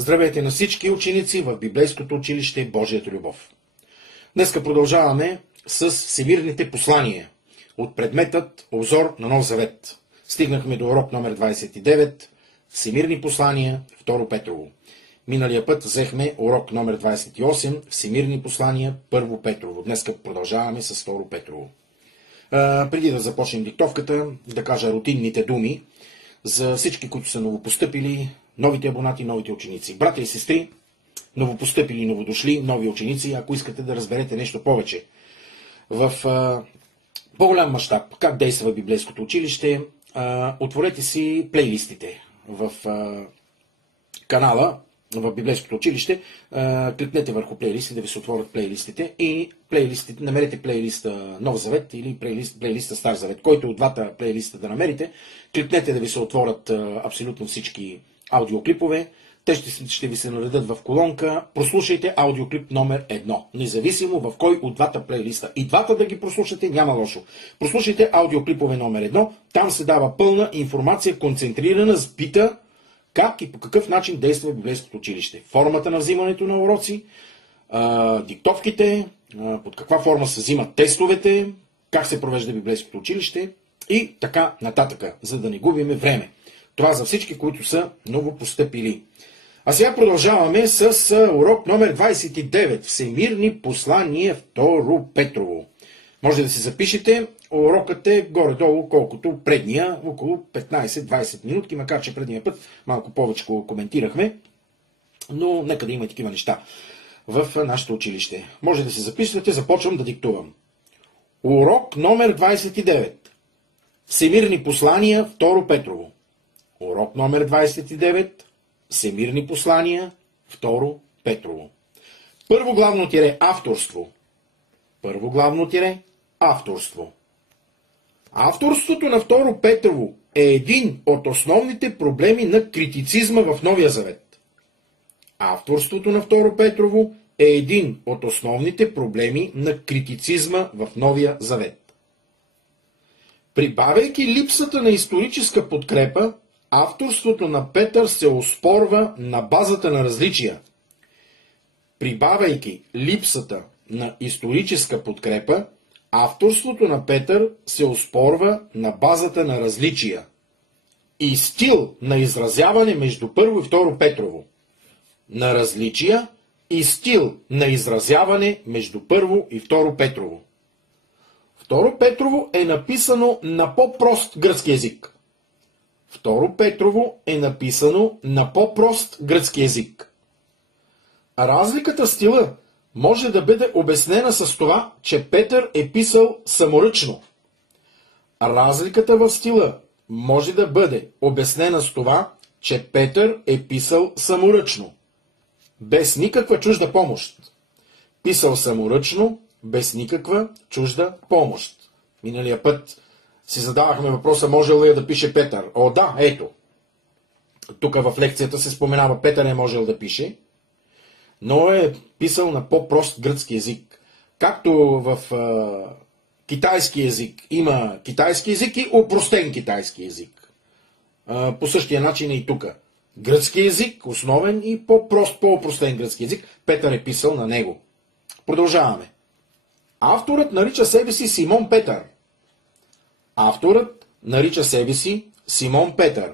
Здравейте на всички ученици в Библейското училище Божията любов. Днеска продължаваме с всемирните послания от предметът Обзор на Нов Завет. Стигнахме до урок номер 29, Всемирни послания, 2 Петрово. Миналия път взехме урок номер 28, Всемирни послания, 1 Петрово. Днеска продължаваме с 2 Петрово. Преди да започнем диктовката, да кажа рутинните думи за всички, които са новопостъпили, новите абонати, новите ученици. Братя и сестри, новопостъпили, новодошли, нови ученици, ако искате да разберете нещо повече в по-голям мащаб, как действа Библейското училище, отворете си плейлистите в канала, в Библейското училище, кликнете върху плейлисти, да ви се отворят плейлистите и намерете плейлиста Нов Завет или плейлиста Стар Завет. Който от двата плейлиста да намерите, кликнете да ви се отворят абсолютно всички аудиоклипове. Те ще ви се наредят в колонка. Прослушайте аудиоклип номер 1. Независимо в кой от двата плейлиста. И двата да ги прослушате, няма лошо. Прослушайте аудиоклипове номер 1. Там се дава пълна информация, концентрирана, сбита, как и по какъв начин действа Библейското училище. Формата на взимането на уроци, диктовките, под каква форма се взимат тестовете, как се провежда Библейското училище и така нататък, за да не губиме време. Това за всички, които са новопостъпили. А сега продължаваме с урок номер 29. Всемирни послания, 2 Петрово. Може да си запишете. Урокът е горе-долу колкото предния, около 15-20 минутки, макар че предния път малко повече коментирахме, но нека да има такива неща в нашето училище. Може да си записвате, започвам да диктувам. Урок номер 29. Всемирни послания, 2 Петрово. Урок номер 29. Всемирни послания, 2 Петрово. Първо главно тире авторство. Първо главно тире авторство. Авторството на 2 Петрово е един от основните проблеми на критицизма в Новия Завет. Авторството на 2 Петрово е един от основните проблеми на критицизма в Новия Завет. Прибавяйки липсата на историческа подкрепа, авторството на Петър се оспорва на базата на различия. Прибавяйки липсата на историческа подкрепа, авторството на Петър се оспорва на базата на различия и стил на изразяване между 1 и 2 Петрово. На различия и стил на изразяване между 1 и 2 Петрово. 2 Петрово е написано на по-прост гръцки език. 2 Петрово е написано на по-прост гръцки език. Разликата в стила може да бъде обяснена с това, че Петър е писал саморъчно. Разликата в стила може да бъде обяснена с това, че Петър е писал саморъчно, без никаква чужда помощ. Писал саморъчно, без никаква чужда помощ. Миналия път си задавахме въпроса, можел ли да пише Петър? О, да, ето. Тук в лекцията се споменава, Петър е можел да пише, но е писал на по-прост гръцки език. Както в китайски език има китайски език и опростен китайски език. По същия начин е и тук. Гръцки език, основен и по-опростен гръцки език, Петър е писал на него. Продължаваме. Авторът нарича себе си Симон Петър. Авторът нарича себе си Симон Петър.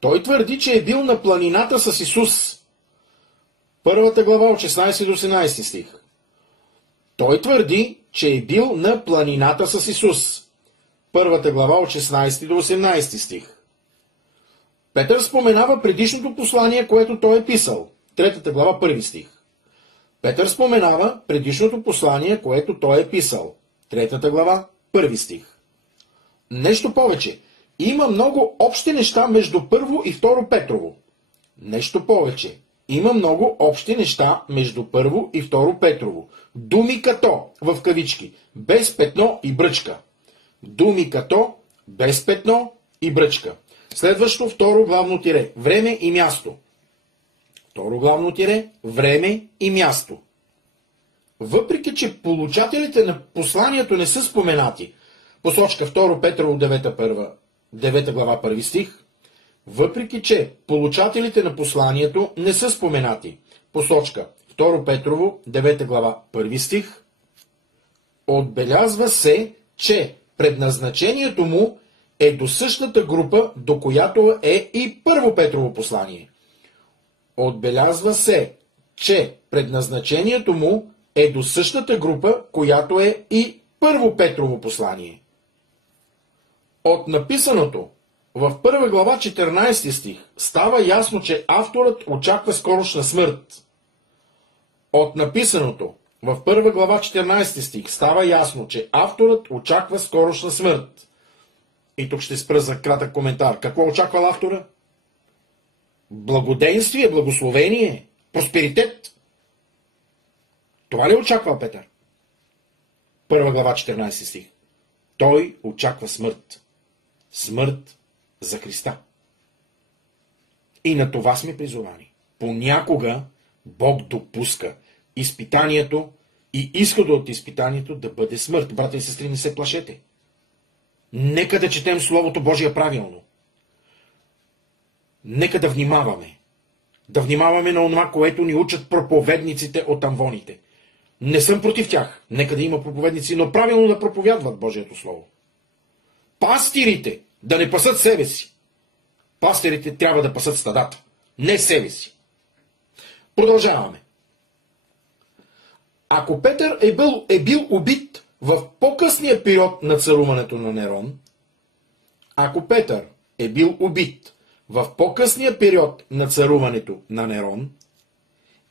Той твърди, че е бил на планината с Исус. Първата глава от 16 до 18 стих. Той твърди, че е бил на планината с Исус. Първата глава от 16 до 18 стих. Петър споменава предишното послание, което той е писал. Третата глава, първи стих. Петър споменава предишното послание, което той е писал. Третата глава, първи стих. Нещо повече. Има много общи неща между 1 и 2 Петрово. Нещо повече. Има много общи неща между 1 и 2 Петрово. Думи като, в кавички, без петно и бръчка. Думи като, без петно и бръчка. Следващо, второ главно тире. Време и място. Второ главно тире. Време и място. Въпреки, че получателите на посланието не са споменати, посочка 2 Петрово 9 глава 1 стих, въпреки че получателите на посланието не са споменати. Посочка 2 Петрово, 9 глава, 1 стих. Отбелязва се, че предназначението му е до същата група, до която е и 1 Петрово послание. Отбелязва се, че предназначението му е до същата група, която е и 1 Петрово послание. От написаното в 1 глава 14 стих става ясно, че авторът очаква скорошна смърт. От написаното в 1 глава 14 стих става ясно, че авторът очаква скорошна смърт. И тук ще спра за кратък коментар. Какво очаква автора? Благоденствие, благословение, просперитет. Това ли очаква Петър? 1 глава 14 стих. Той очаква смърт. Смърт за Христа. И на това сме призовани. Понякога Бог допуска изпитанието и изхода от изпитанието да бъде смърт. Брата и сестри, не се плашете. Нека да четем Словото Божие правилно. Нека да внимаваме. Да внимаваме на онова, което ни учат проповедниците от амвоните. Не съм против тях. Нека да има проповедници, но правилно да проповядват Божието Слово. Пастирите да не пасат себе си. Пастирите трябва да пасат стадата, не себе си. Продължаваме. Ако Петър е бил убит в по-късния период на царуването на Нерон, ако Петър е бил убит в по-късния период на царуването на Нерон,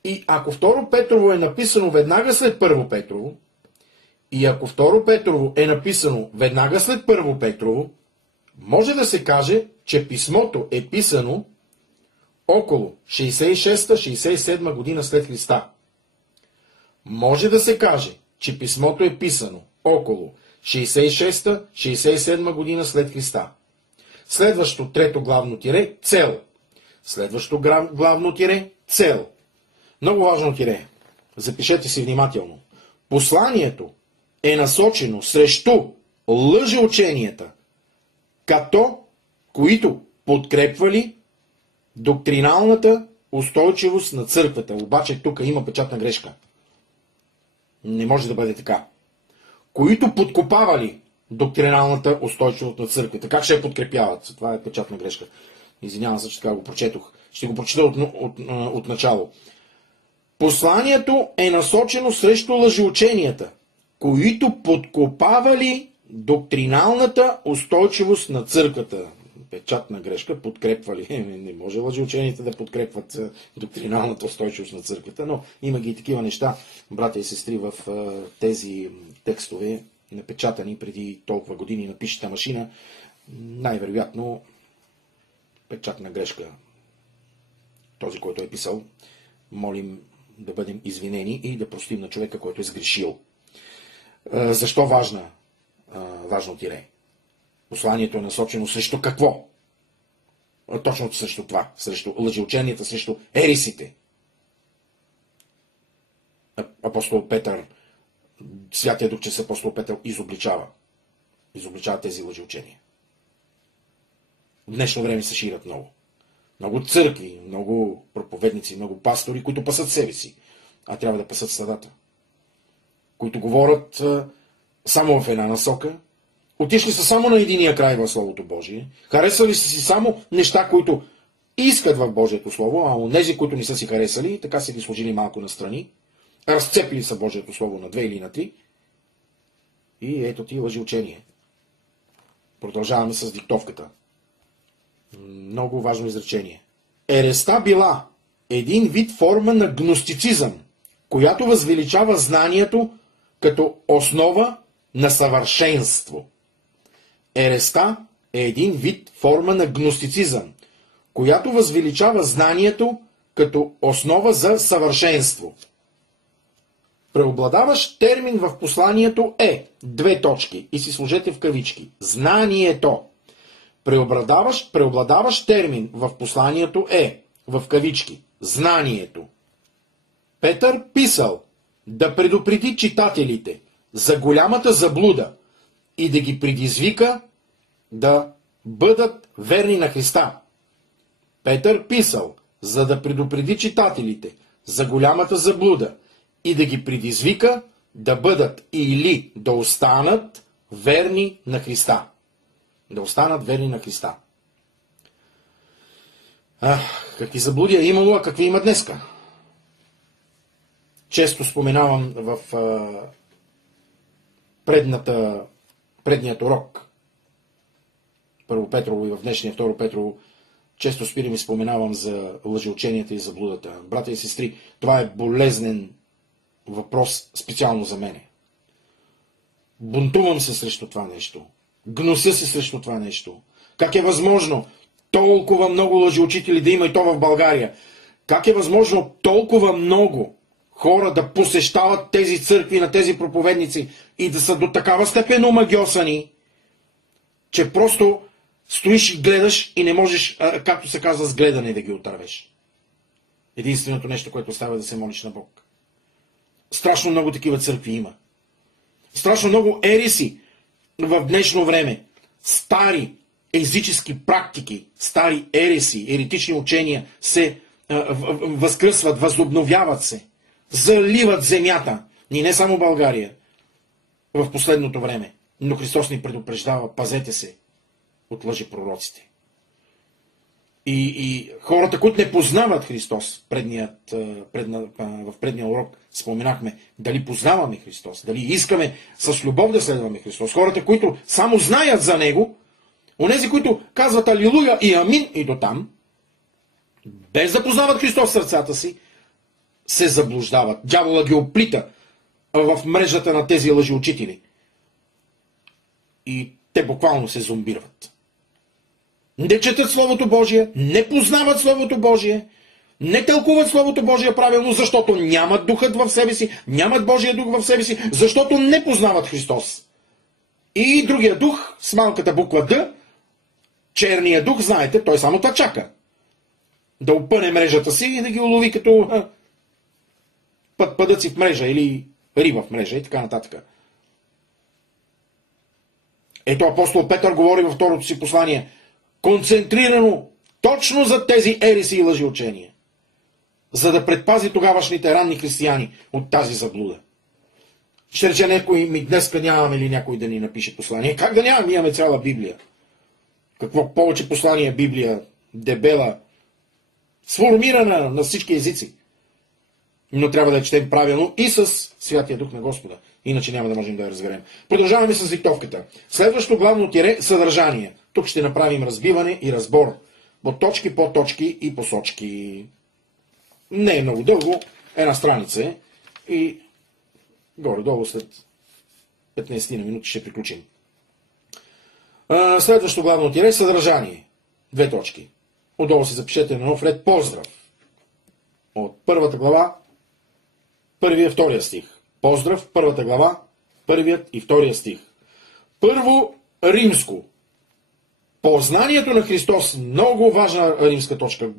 и ако 2 Петрово е написано веднага след 1 Петрово, и ако 2 Петрово е написано веднага след 1 Петрово, може да се каже, че писмото е писано около 66-67 година след Христа. Може да се каже, че писмото е писано около 66-67 година след Христа. Следващо трето главно тире – цел. Следващо главно тире – цел. Много важно тире. Запишете си внимателно. Посланието е насочено срещу лъжеученията, които подкрепвали доктриналната устойчивост на църквата. Обаче тук има печатна грешка. Не може да бъде така. Които подкопавали доктриналната устойчивост на църквата. Как ще я подкрепяват? Това е печатна грешка. Извинявам се, че така го прочетох. Ще го прочета от начало. Посланието е насочено срещу лъжеученията, които подкопавали доктриналната устойчивост на църквата. Печатна грешка, подкрепвали. Не може лъжеучените да подкрепват доктриналната устойчивост на църквата, но има ги и такива неща, братя и сестри, в тези текстове, напечатани преди толкова години на пишеща машина. Най-вероятно печатна грешка. Този, който е писал, молим да бъдем извинени и да простим на човека, който е сгрешил. Защо важно тире? Посланието е насочено срещу какво? Точно срещу това. Срещу лъжеученията, срещу ерисите. Апостол Петър, Святия Дух чрез апостол Петър изобличава тези лъжеучения. В днешно време се ширят много. Много църкви, много проповедници, много пастори, които пасат себе си, а трябва да пасат стадата. Които говорят само в една насока, отишли са само на единия край в Словото Божие, харесали са си само неща, които искат в Божието Слово, а онези, които не са си харесали, така са ги сложили малко настрани, разцепили са Божието Слово на 2 или на 3 и ето ти лъжеучение. Продължаваме с диктовката. Много важно изречение. Ереста била един вид форма на гностицизъм, която възвеличава знанието като основа на съвършенство. Ереста е един вид форма на гностицизъм, която възвеличава знанието като основа за съвършенство. Преобладаващ термин в посланието е 2 точки и си сложете в кавички. Знанието. Преобладаващ термин в посланието е в кавички. Знанието. Петър писал да предупреди читателите за голямата заблуда и да ги предизвика да бъдат верни на Христа. Петър писал, за да предупреди читателите за голямата заблуда и да ги предизвика да бъдат или да останат верни на Христа. Да останат верни на Христа. Какви заблуди е имало, а какви има днеска? Често споменавам в предният урок, Първо Петрово и в днешния Второ Петрово, често спирам и споменавам за лъжеученията и заблудата. Братя и сестри, това е болезнен въпрос специално за мене. Бунтувам се срещу това нещо. Гнуся се срещу това нещо. Как е възможно толкова много лъжеучители да има и то в България? Как е възможно толкова много хора да посещават тези църкви на тези проповедници и да са до такава степен омагьосани, че просто стоиш и гледаш и не можеш, както се казва, с гледане да ги отървеш. Единственото нещо, което остава, е да се молиш на Бог. Страшно много такива църкви има. Страшно много ереси в днешно време. Стари езически практики, стари ереси, еретични учения се възкръсват, възобновяват се, заливат земята. И не само България в последното време. Но Христос ни предупреждава, пазете се от лъжепророците. И хората, които не познават Христос, в предния урок споменахме, дали познаваме Христос, дали искаме с любов да следваме Христос. Хората, които само знаят за Него, онези, които казват Алилуя и Амин и до там, без да познават Христос в сърцата си, се заблуждават. Дявола ги оплита в мрежата на тези лъжеучители. И те буквално се зомбират. Не четат Словото Божие, не познават Словото Божие, не тълкуват Словото Божие правилно, защото нямат духът в себе си, нямат Божия дух в себе си, защото не познават Христос. И другия дух, с малката буква Д, черния дух, знаете, той само това чака. Да опъне мрежата си и да ги улови като пъдъци в мрежа или риба в мрежа и така нататък. Ето апостол Петър говори във второто си послание концентрирано точно за тези ереси и лъжеучения, за да предпази тогавашните ранни християни от тази заблуда. Ще рече някой, днеска нямаме ли някой да ни напише послание? Как да нямаме? Имаме цяла Библия. Какво повече послание Библия, дебела, сформирана на всички езици. Но трябва да я четем правилно и с Святия Дух на Господа. Иначе няма да можем да я разберем. Продължаваме с диктовката. Следващо главно тире съдържание. Тук ще направим разбиване и разбор. По точки, по точки и посочки. Не е много дълго. Една страница е. И горе-долу след 15 на минути ще приключим. Следващо главно тире съдържание. 2 точки. Отдолу се запишете на нов ред поздрав. От първата глава, първия, втория стих. Поздрав, първата глава, първият и втория стих. Първо, римско. Познанието на Христос, много важна римска точка.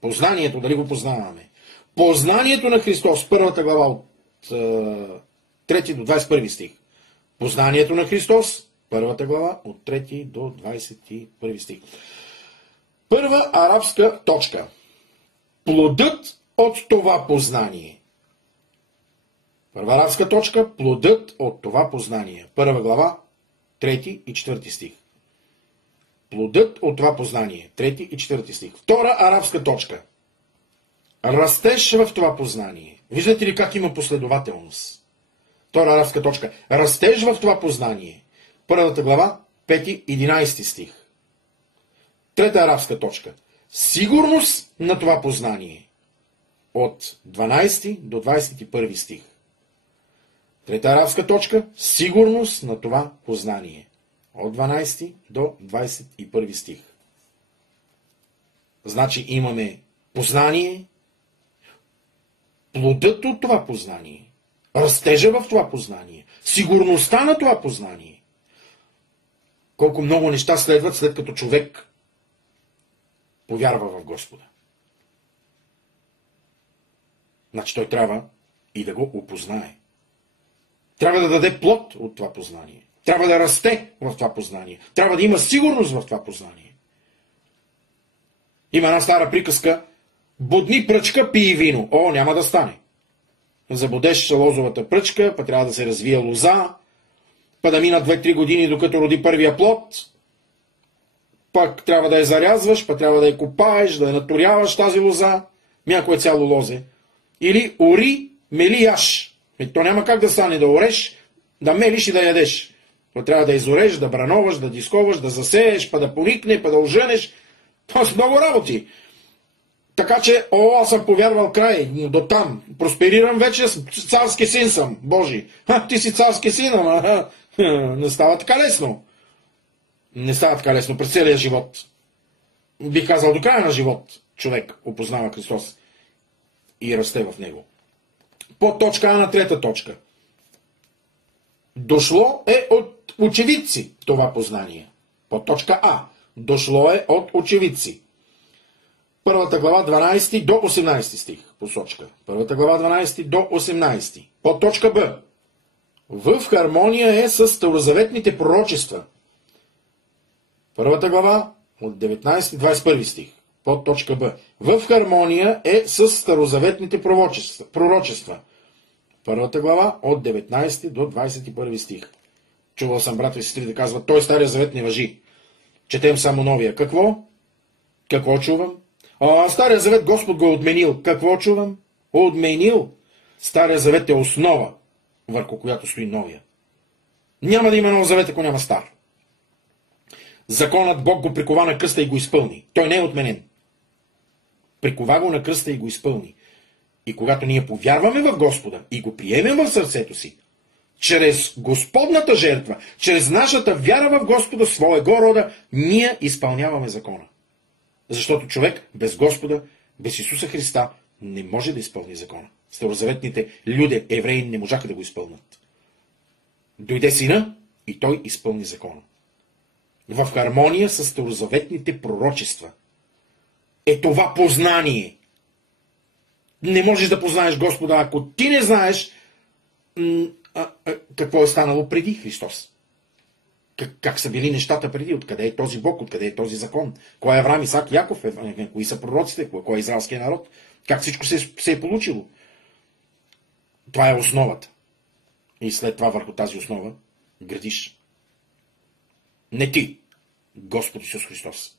Познанието, дали го познаваме. Познанието на Христос, първата глава от 3 до 21 стих. Познанието на Христос, първата глава от 3 до 21 стих. Първа арабска точка. Плодът от това познание. Първа арабска точка. Плодът от това познание. Първа глава, 3 и 4 стих. Плодът от това познание. 3 и 4 стих. Втора арабска точка. Растеж в това познание. Виждате ли как има последователност? Втора арабска точка. Растеж в това познание. Първата глава, 5 и 11 стих. Трета арабска точка. Сигурност на това познание. От 12 до 21 стих. Трета арабска точка. Сигурност на това познание. От 12 до 21 стих. Значи имаме познание, плодът от това познание, растежа в това познание, сигурността на това познание. Колко много неща следват, след като човек повярва в Господа. Значи той трябва и да го опознае. Трябва да даде плод от това познание. Трябва да расте в това познание. Трябва да има сигурност в това познание. Има една стара приказка: будни пръчка, пий вино. О, няма да стане. Забудеш лозовата пръчка, па трябва да се развие лоза, па да минат 2-3 години, докато роди първия плод, пак трябва да я зарязваш, па трябва да я копаеш, да я наторяваш тази лоза, мяко е цяло лозе. Или ори, мели, яш. То няма как да стане да ореш, да мелиш и да ядеш. То трябва да изореш, да брановаш, да дисковаш, да засееш, па да поникне, па да оженеш. Това са много работи. Така че, аз съм повярвал край, до там. Просперирам вече, царски син съм, Божи. Ти си царски син, ама не става така лесно. Не става така лесно през целия живот. Бих казал, до края на живот човек опознава Христос и расте в него. По точка А на трета точка. Дошло е от очевидци това познание. По точка А. Дошло е от очевидци. Първата глава 12 до 18 стих посочка. Първата глава 12 до 18. По точка Б. В хармония е с старозаветните пророчества. Първата глава от 19-21 стих. Под точка Б. В хармония е с старозаветните пророчества. Първата глава от 19 до 21 стих. Чувал съм брата и сестри да казват: той Стария завет не важи. Четем само новия. Какво? Какво чувам? Стария завет Господ го е отменил. Какво чувам? Отменил. Стария завет е основа, върху която стои новия. Няма да има нов завет, ако няма стар. Законът Бог го прикова на кръста и го изпълни. Той не е отменен. Прикова го на кръста и го изпълни. И когато ние повярваме в Господа и го приемем в сърцето си, чрез Господната жертва, чрез нашата вяра в Господа, своего рода, ние изпълняваме закона. Защото човек без Господа, без Исуса Христа, не може да изпълни закона. Старозаветните люди, евреи, не можаха да го изпълнят. Дойде Сина и той изпълни закона. В хармония с старозаветните пророчества. Е това познание. Не можеш да познаеш Господа, ако ти не знаеш какво е станало преди Христос. Как са били нещата преди, откъде е този Бог, откъде е този закон, кой е Авраам, Исак, Яков, кои са пророците, кой е израелския народ, как всичко се е получило. Това е основата. И след това върху тази основа градиш. Не ти, Господ Исус Христос.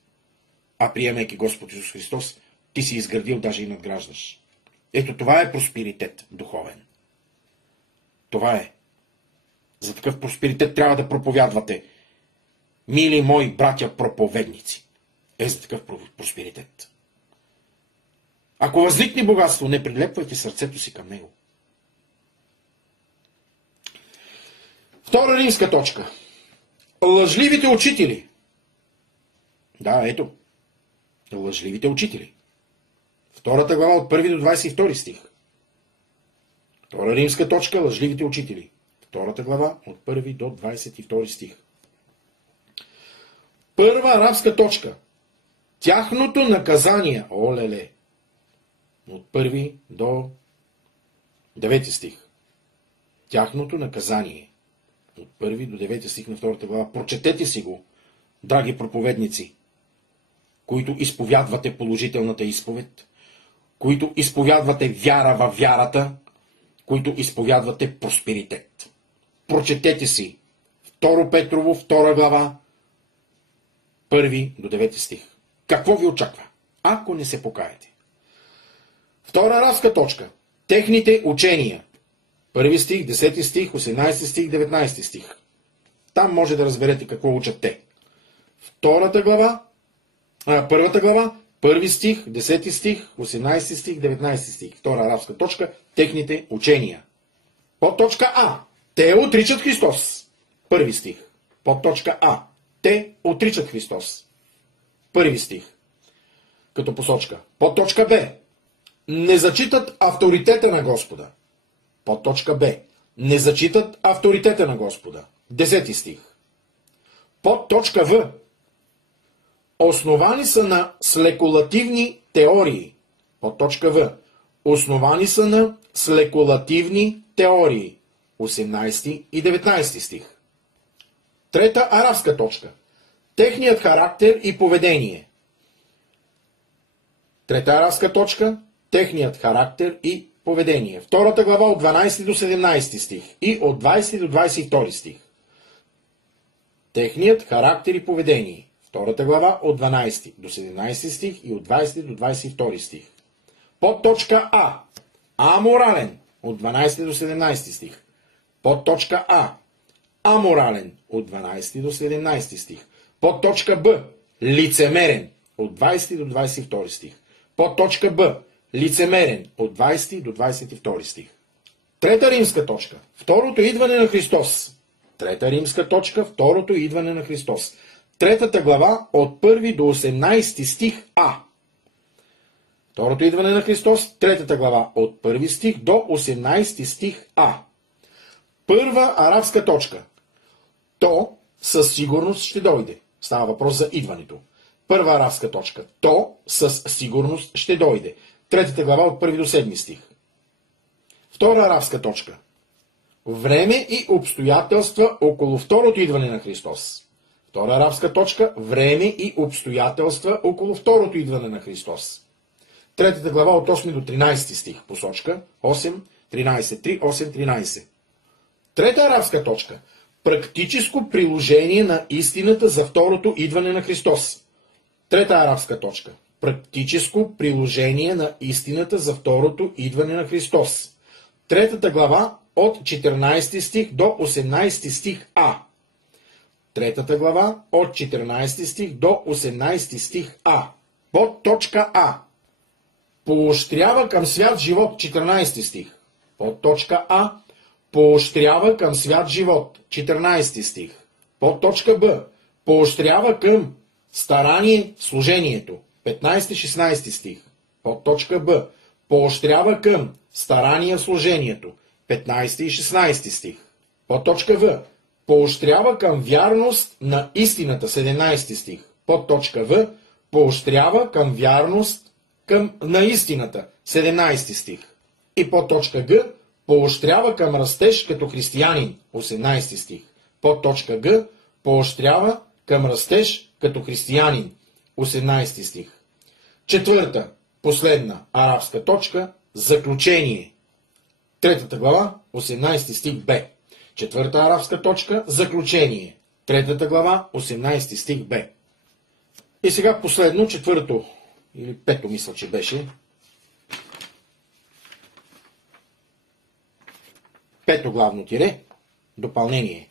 А приемайки Господ Исус Христос, ти си изградил, даже и надграждаш. Ето това е просперитет духовен. Това е. За такъв просперитет трябва да проповядвате. Мили мои братя проповедници. За такъв просперитет. Ако възникне богатство, не прилепвайте сърцето си към него. Втора римска точка. Лъжливите учители. Да, ето. Лъжливите учители. Втората глава от 1 до 22 стих. Втора римска точка. Лъжливите учители. Втората глава от 1 до 22 стих. Първа арабска точка. Тяхното наказание. Олеле. От 1 до 9 стих. Тяхното наказание. От 1 до 9 стих на втората глава. Прочетете си го, драги проповедници, които изповядвате положителната изповед, които изповядвате вяра във вярата, които изповядвате просперитет. Прочетете си 2 Петрово, 2 глава, 1 до 9 стих. Какво ви очаква, ако не се покаете? Втора арабска точка. Техните учения. 1 стих, 10 стих, 18 стих, 19 стих. Там може да разберете какво учат те. Първата глава, 1 стих, 10 стих, 18 стих, 19 стих. Втора арабска точка. Техните учения. Под точка А. Те отричат Христос. 1 стих. Под точка А. Те отричат Христос. 1 стих. Като посочка. Под точка Б. Не зачитат авторитета на Господа. Под точка Б. Не зачитат авторитета на Господа. 10 стих. Под точка В. Основани са на слекулативни теории. Под точка В. Основани са на слекулативни теории. 18 и 19 стих. Трета арабска точка. Техният характер и поведение. Трета арабска точка – техният характер и поведение. Втората глава от 12 до 17 стих и от 20 до 22 стих. Техният характер и поведение. Втората глава от 12 до 17 стих и от 20 до 22 стих. Подточка А. Аморален от 12 до 17 стих. Подточка А. Аморален от 12 до 17 стих. Подточка Б. Лицемерен от 20 до 22 стих. Подточка Б. Лицемерен от 20 до 22 стих. Трета римска точка. Второто идване на Христос. Трета римска точка. Второто идване на Христос. Третата глава от 1 до 18 стих А. Второто идване на Христос. Третата глава от 1 стих до 18 стих А. Първа арабска точка. То със сигурност ще дойде. Става въпрос за идването. Първа арабска точка. То със сигурност ще дойде. Третата глава от 1 до 7 стих. Втора арабска точка. Време и обстоятелства около второто идване на Христос. Втора арабска точка. Време и обстоятелства около второто идване на Христос. Третата глава от 8 до 13 стих. Посочка 8, 13, 3, 8, 13. Трета арабска точка. Практическо приложение на истината за второто идване на Христос. Трета арабска точка. Практическо приложение на истината за второто идване на Христос. Третата глава от 14 стих до 18 стих А. Третата глава от 14 стих до 18 стих А. Под точка А. Поощрява към свят живот. 14 стих. Под точка А. Поощрява към свят живот. 14 стих. Под точка Б. Поощрява към старание служението. 15-16 стих. Под точка Б. Поощрява към старание в служението. 15 и 16 стих. Под точка В. Поощрява към вярност на истината. 17 стих. Под точка В. Поощрява към вярност на истината. 17 стих. И под точка Г. Поощрява към растеж като християнин. 18 стих. Под точка Г. Поощрява към растеж като християнин. 18 стих. Четвърта, последна арабска точка. Заключение. Третата глава, 18 стих Б. Четвърта арабска точка. Заключение. Третата глава, 18 стих Б. И сега последно, четвърто или пето, мисля, че беше. Пето главно тире. Допълнение.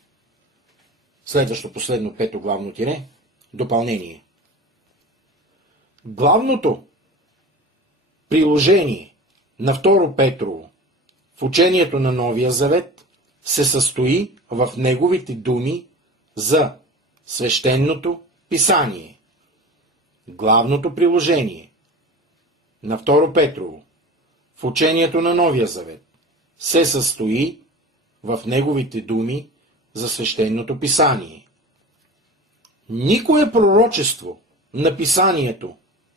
Следващо последно пето главно тире. Допълнение. Главното приложение на 2 Петрово в учението на Новия Завет се състои в неговите думи за свещеното писание. Главното приложение на 2 Петрово в учението на Новия Завет се състои в неговите думи за свещеното писание. Никое пророчество на писанието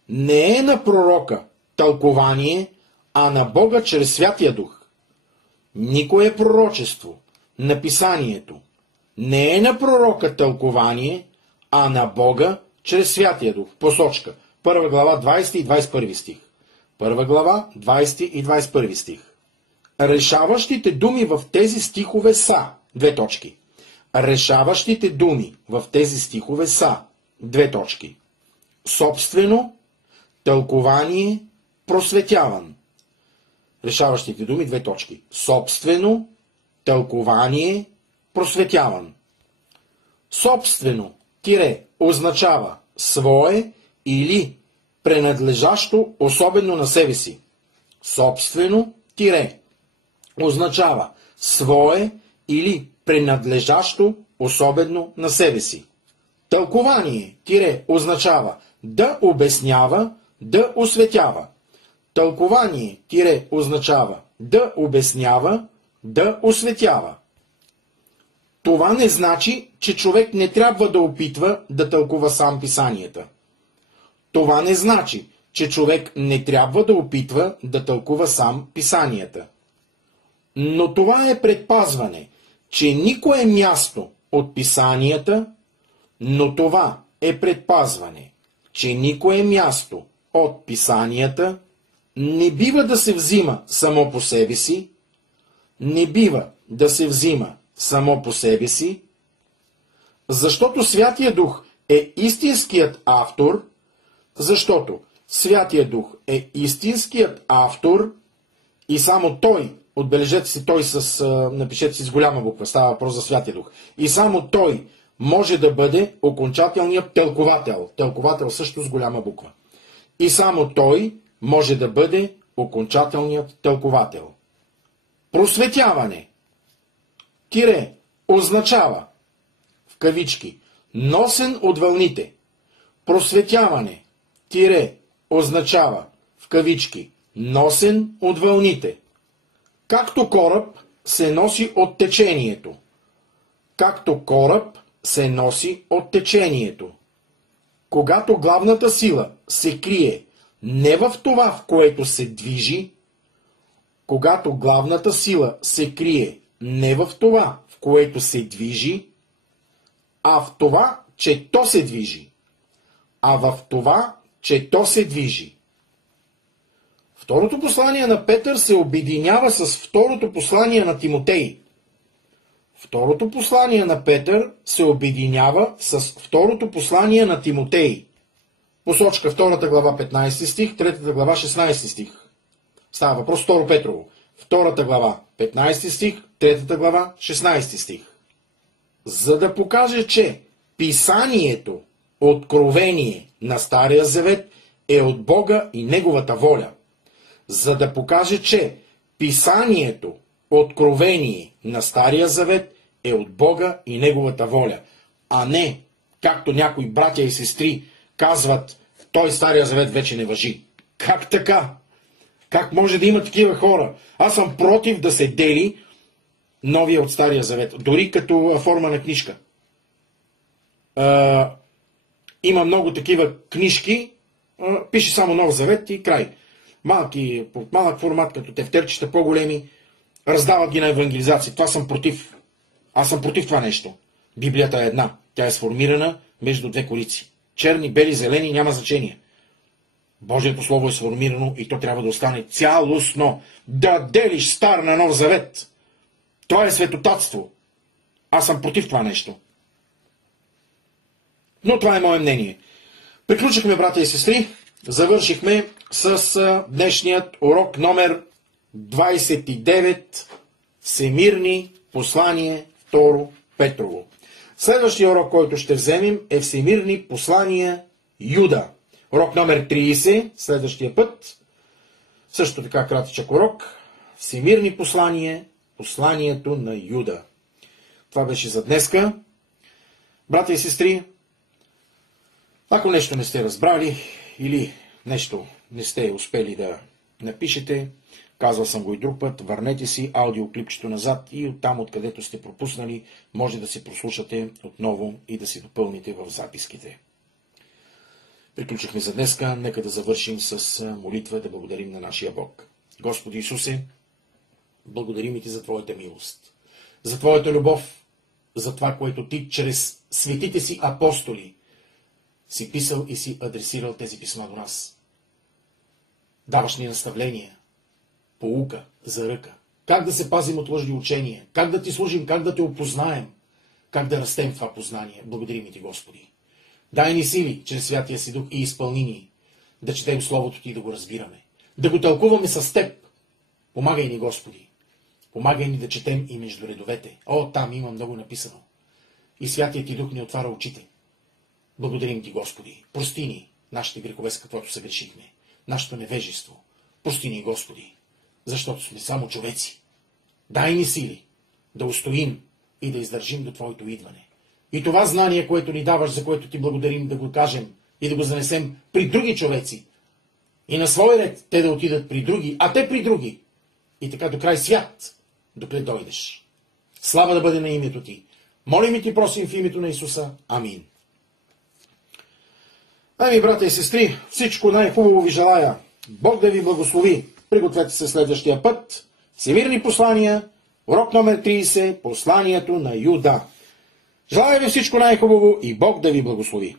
не е на пророка тълкование, а на Бога чрез Святия Дух. Никое пророчество на писанието не е на пророка тълкование, а на Бога чрез Святия Дух. Посочка. 1 глава 20 и 21 стих. 1 глава 20 и 21 стих. Решаващите думи в тези стихове са две точки. Решаващите думи в тези стихове са две точки. Собствено, тълкование, просветяван. Решаващите думи две точки. Собствено, тълкование, просветяван. Собствено, тире, означава свое или принадлежащо особено на себе си. Собствено, тире, означава свое или принадлежащо особено на себе си. Тълкование, тире, означава да обяснява, да осветява. Тълкование, тире, означава да обяснява, да осветява. Това не значи, че човек не трябва да опитва да тълкува сам писанията. Това не значи, че човек не трябва да опитва да тълкува сам писанията. Но това е предпазване, че никое място от писанията, от писанията не бива да се взима само по себе си, не бива да се взима само по себе си, защото Святия Дух е истинският автор, защото Святия Дух е истинският автор и само Той, отбележете си Той напишете си с голяма буква, става въпрос за Святия Дух, и само Той може да бъде окончателният тълковател. Тълковател също с голяма буква. И само Той може да бъде окончателният тълковател. Просветяване тире означава в кавички носен от вълните. Просветяване тире означава в кавички носен от вълните. Както кораб се носи от течението. Както кораб се носи от течението. Когато главната сила се крие не в това, в което се движи, когато главната сила се крие не в това, в което се движи, а в това, че то се движи. А в това, че то се движи. Второто послание на Петър се обединява с второто послание на Тимотей. Второто послание на Петър се обединява с второто послание на Тимотей. Посочка 2 глава 15 стих, 3 глава 16 стих. Става въпрос 2 Петрово. 2 глава 15 стих, 3 глава 16 стих. За да покаже, че писанието, откровение на Стария Завет е от Бога и Неговата воля. За да покаже, че писанието, откровение на Стария Завет е от Бога и Неговата воля. А не, както някои братя и сестри казват, той Стария Завет вече не важи. Как така? Как може да има такива хора? Аз съм против да се дели Новия от Стария Завет, дори като форма на книжка. Има много такива книжки, пише само Нов Завет и край. Малък формат, като тефтерчета, по-големи, раздават ги на евангелизация. Това съм против. Аз съм против това нещо. Библията е една. Тя е сформирана между две корици. Черни, бели, зелени, няма значение. Божието Слово е сформирано и то трябва да остане цялостно. Да делиш Стар на Нов Завет. Това е светотатство. Аз съм против това нещо. Но това е мое мнение. Приключихме, братя и сестри. Завършихме с днешният урок номер 29. Всемирни послание 2 Петрово. Следващия урок, който ще вземем, е Всемирни послания Юда. Урок номер 30, следващия път. Също така кратичък урок. Всемирни послания, посланието на Юда. Това беше за днеска. Братя и сестри, ако нещо не сте разбрали или нещо не сте успели да напишете, казвал съм го и друг път, върнете си аудиоклипчето назад и оттам, откъдето сте пропуснали, може да се прослушате отново и да си допълните в записките. Приключихме за днеска, нека да завършим с молитва, да благодарим на нашия Бог. Господи Исусе, благодарим Ти за Твоята милост, за Твоята любов, за това, което Ти чрез светите си апостоли си писал и си адресирал тези писма до нас. Даваш ни наставления, поука, за ръка, как да се пазим от лъжни учения, как да Ти служим, как да Те опознаем, как да растем в това познание. Благодарим Ти, Господи. Дай ни сили, чрез Святия си Дух и изпълни ни, да четем Словото Ти и да го разбираме, да го тълкуваме с Теб. Помагай ни, Господи. Помагай ни да четем и между редовете. О, там има много написано. И Святия Ти Дух ни отваря очите. Благодарим Ти, Господи. Прости ни нашите грехове, с каквото съгрешихме, нашето невежество. Прости ни, Господи, защото сме само човеци. Дай ни сили да устоим и да издържим до Твоето идване. И това знание, което ни даваш, за което Ти благодарим, да го кажем и да го занесем при други човеци. И на свой ред те да отидат при други, а те при други. И така до край свят, докле дойдеш. Слава да бъде на името Ти. Молим и Ти просим в името на Исуса. Амин. Ами, брата и сестри, всичко най-хубаво ви желая. Бог да ви благослови. Пригответе се следващия път. Всемирни послания, урок номер 30, посланието на Юда. Желая ви всичко най-хубаво и Бог да ви благослови.